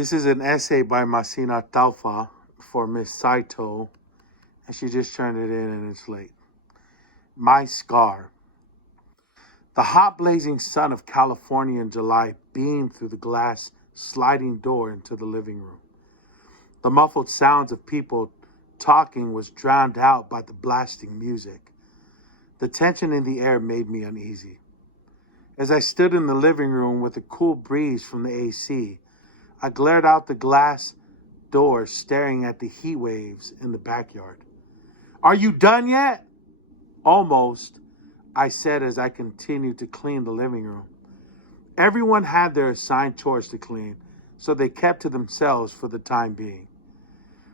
This is an essay by Masina for Miss Saito, and she just turned it in and it's late. My Scar. The hot blazing sun of California in July beamed through the glass sliding door into the living room. The muffled sounds of people talking was drowned out by the blasting music. The tension in the air made me uneasy. As I stood in the living room with a cool breeze from the AC, I glared out the glass door, staring at the heat waves in the backyard. "Are you done yet?" "Almost," I said as I continued to clean the living room. Everyone had their assigned chores to clean, so they kept to themselves for the time being.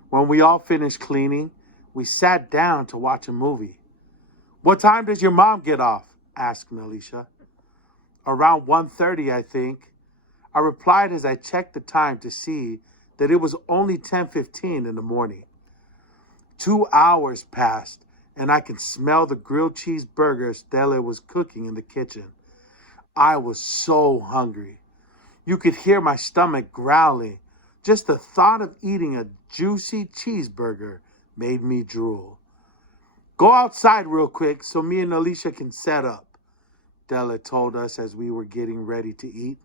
When we all finished cleaning, we sat down to watch a movie. "What time does your mom get off?" asked Alicia. "Around 1:30, I think," I replied as I checked the time to see that it was only 10:15 in the morning. 2 hours passed, and I could smell the grilled cheeseburgers Tele was cooking in the kitchen. I was so hungry. You could hear my stomach growling. Just the thought of eating a juicy cheeseburger made me drool. "Go outside real quick so me and Alicia can set up," Della told us as we were getting ready to eat.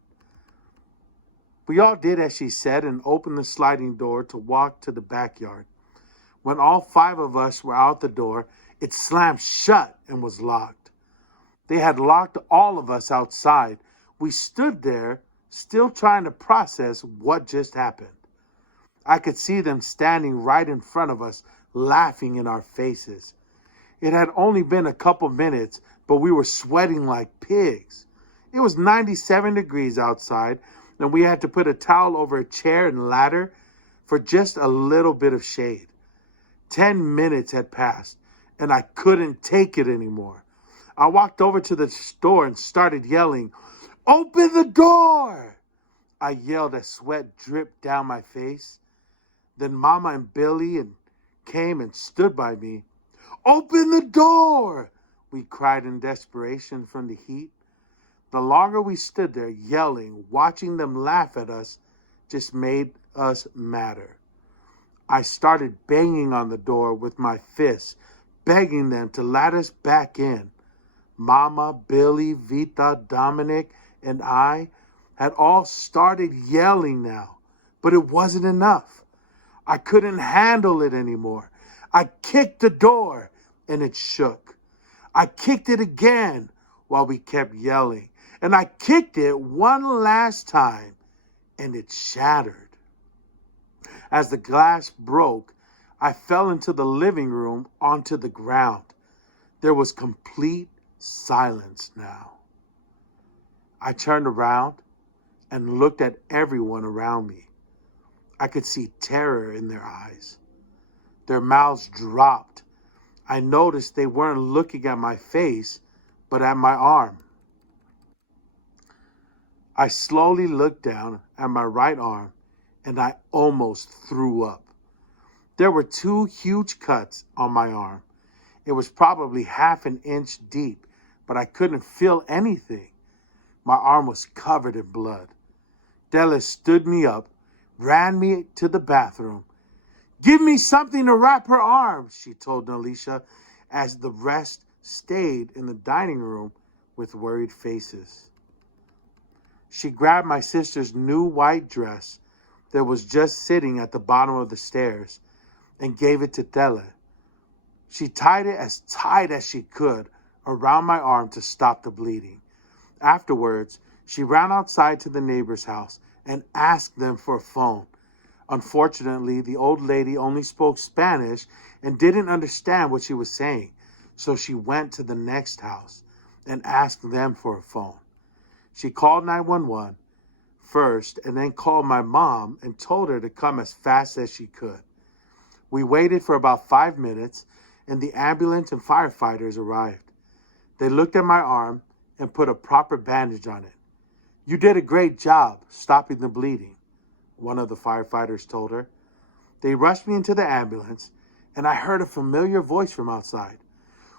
We all did as she said and opened the sliding door to walk to the backyard. When all 5 of us were out the door, it slammed shut and was locked. They had locked all of us outside. We stood there, still trying to process what just happened. I could see them standing right in front of us, laughing in our faces. It had only been a couple minutes, but we were sweating like pigs. It was 97 degrees outside, and we had to put a towel over a chair and ladder for just a little bit of shade. 10 minutes had passed, and I couldn't take it anymore. I walked over to the door and started yelling, "Open the door!" I yelled as sweat dripped down my face. Then Mama and Billy came and stood by me. "Open the door!" we cried in desperation from the heat. The longer we stood there yelling, watching them laugh at us just made us madder. I started banging on the door with my fists, begging them to let us back in. Mama, Billy, Vita, Dominic, and I had all started yelling now, but it wasn't enough. I couldn't handle it anymore. I kicked the door and it shook. I kicked it again while we kept yelling. And I kicked it one last time, and it shattered. As the glass broke, I fell into the living room onto the ground. There was complete silence now. I turned around and looked at everyone around me. I could see terror in their eyes. Their mouths dropped. I noticed they weren't looking at my face, but at my arm. I slowly looked down at my right arm, and I almost threw up. There were 2 huge cuts on my arm. It was probably half an inch deep, but I couldn't feel anything. My arm was covered in blood. Della stood me up, ran me to the bathroom. "Give me something to wrap her arm," she told Alicia, as the rest stayed in the dining room with worried faces. She grabbed my sister's new white dress that was just sitting at the bottom of the stairs and gave it to Tele. She tied it as tight as she could around my arm to stop the bleeding. Afterwards, she ran outside to the neighbor's house and asked them for a phone. Unfortunately, the old lady only spoke Spanish and didn't understand what she was saying, so she went to the next house and asked them for a phone. She called 911 first and then called my mom and told her to come as fast as she could. We waited for about 5 minutes and the ambulance and firefighters arrived. They looked at my arm and put a proper bandage on it. "You did a great job stopping the bleeding," one of the firefighters told her. They rushed me into the ambulance and I heard a familiar voice from outside.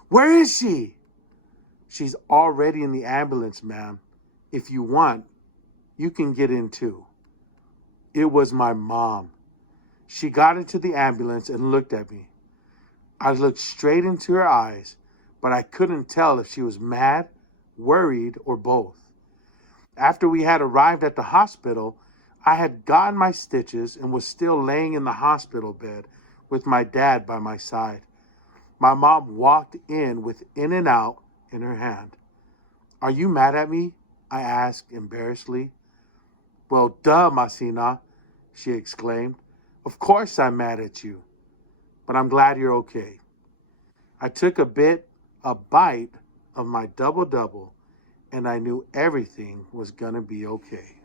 "Where is she?" "She's already in the ambulance, ma'am. If you want, you can get in too." It was my mom. She got into the ambulance and looked at me. I looked straight into her eyes, but I couldn't tell if she was mad, worried, or both. After we had arrived at the hospital, I had gotten my stitches and was still laying in the hospital bed with my dad by my side. My mom walked in with In and Out in her hand. "Are you mad at me?" I asked embarrassedly. "Well, duh, Masina," she exclaimed. "Of course I'm mad at you, but I'm glad you're okay." I took a bite of my double-double, and I knew everything was gonna be okay.